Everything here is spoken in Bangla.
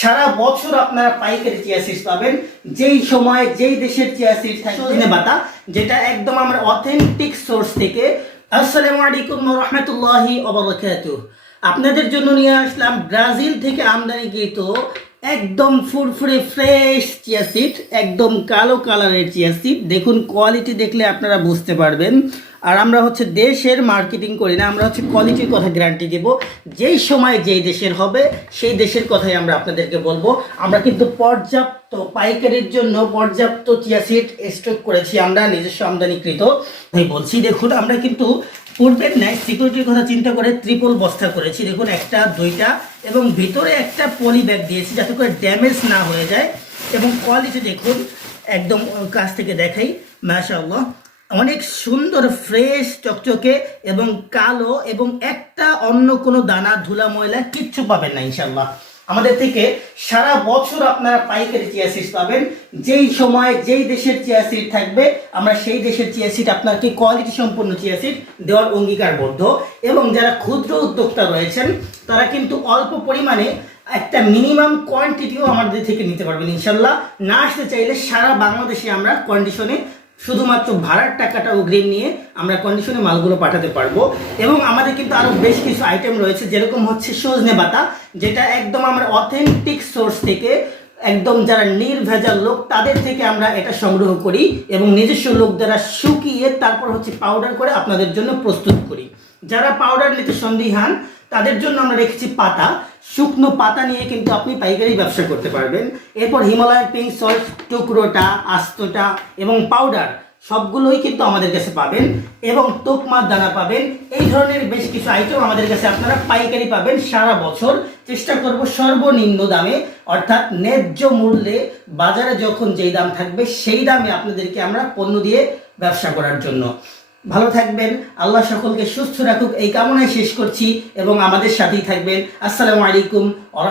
সারা বছর আপনারা পাইকারি চিয়া সিডস পাবেন, যেই সময় যেই দেশের চিয়া সিডস থাকে সজনে পাতা, যেটা একদম আমার অথেন্টিক সোর্স থেকে। আসসালামু আলাইকুম ওয়া রাহমাতুল্লাহি ওয়া বারাকাতুহু। আপনাদের জন্য নিয়ে আসলাম ব্রাজিল থেকে আমদানিকৃত একদম ফুরফুরে ফ্রেশ চিয়া সিড, একদম কালো কালারের চিয়া সিড। দেখুন, কোয়ালিটি দেখলে আপনারা বুঝতে পারবেন। আর আমরা হচ্ছে দেশের মার্কেটিং করি না, আমরা হচ্ছে কোয়ালিটির কথা গ্যারান্টি দেব। যেই সময় যেই দেশের হবে সেই দেশের কথাই আমরা আপনাদেরকে বলবো। আমরা কিন্তু পর্যাপ্ত পাইকারির জন্য পর্যাপ্ত চিয়া সিড স্টক করেছি, আমরা নিজস্ব আমদানিকৃত। তাই বলছি, দেখুন আমরা কিন্তু পূর্বের ন্যায় সিকিউরিটির কথা চিন্তা করে ট্রিপল বস্তা করেছি। দেখুন, একটা দুইটা এবং ভিতরে একটা পলি ব্যাগ দিয়েছি যাতে করে ড্যামেজ না হয়ে যায়। এবং কোয়ালিটি দেখুন, একদম কাছ থেকে দেখাই, মাশাআল্লাহ অনেক সুন্দর ফ্রেশ চকচকে এবং কালো, এবং একটা অন্য কোনো দানা ধুলা ময়লা কিচ্ছু পাবেন না ইনশাল্লাহ। আমাদের থেকে সারা বছর আপনারা পাইকারি চিয়া সিডস পাবেন, যেই সময় যেই দেশের চিয়া সিড থাকবে আমরা সেই দেশের চিয়া সিড আপনাকে কোয়ালিটি সম্পন্ন চিয়া সিড দেওয়ার অঙ্গীকারবদ্ধ। এবং যারা ক্ষুদ্র উদ্যোক্তা রয়েছেন তারা কিন্তু অল্প পরিমাণে একটা মিনিমাম কোয়ান্টিটিও আমাদের থেকে নিতে পারবেন ইনশাল্লাহ। না আসতে চাইলে সারা বাংলাদেশে আমরা কন্ডিশনে শুধুমাত্র ভাড়ার টাকাটা অগ্রিম নিয়ে আমরা কন্ডিশনে মালগুলো পাঠাতে পারবো। এবং আমাদের কিন্তু আরো বেশ কিছু আইটেম রয়েছে, যেরকম হচ্ছে সজনে পাতা, যেটা একদম আমার অথেন্টিক সোর্স থেকে, একদম যারা নির্ভেজাল লোক তাদের থেকে আমরা এটা সংগ্রহ করি এবং নিজস্ব লোক দ্বারা শুকিয়ে তারপর হচ্ছে পাউডার করে আপনাদের জন্য প্রস্তুত করি। যারা পাউডার নিতে সন্দিহান তাদের জন্য আমরা রেখেছি পাতা, শুকনো পাতা নিয়ে কিন্তু আপনি পাইকারি ব্যবসা করতে পারবেন। এরপর হিমালয়ান পিঙ্ক সল্ট, টুকরোটা, আস্তটা এবং পাউডার সবগুলোই কিন্তু আমাদের কাছে পাবেন, এবং তোকমার দানা পাবেন। এই ধরনের বেশ কিছু আইটেম আমাদের কাছে আপনারা পাইকারি পাবেন সারা বছর। চেষ্টা করব সর্বনিম্ন দামে, অর্থাৎ ন্যায্য মূল্যে, বাজারে যখন যেই দাম থাকবে সেই দামে আপনাদেরকে আমরা পণ্য দিয়ে ব্যবসা করার জন্য। ভালো থাকবেন, আল্লাহ সকলকে সুস্থ রাখুক এই কামনায় শেষ করছি, এবং আমাদের সাথেই থাকবেন। আসসালামু আলাইকুম।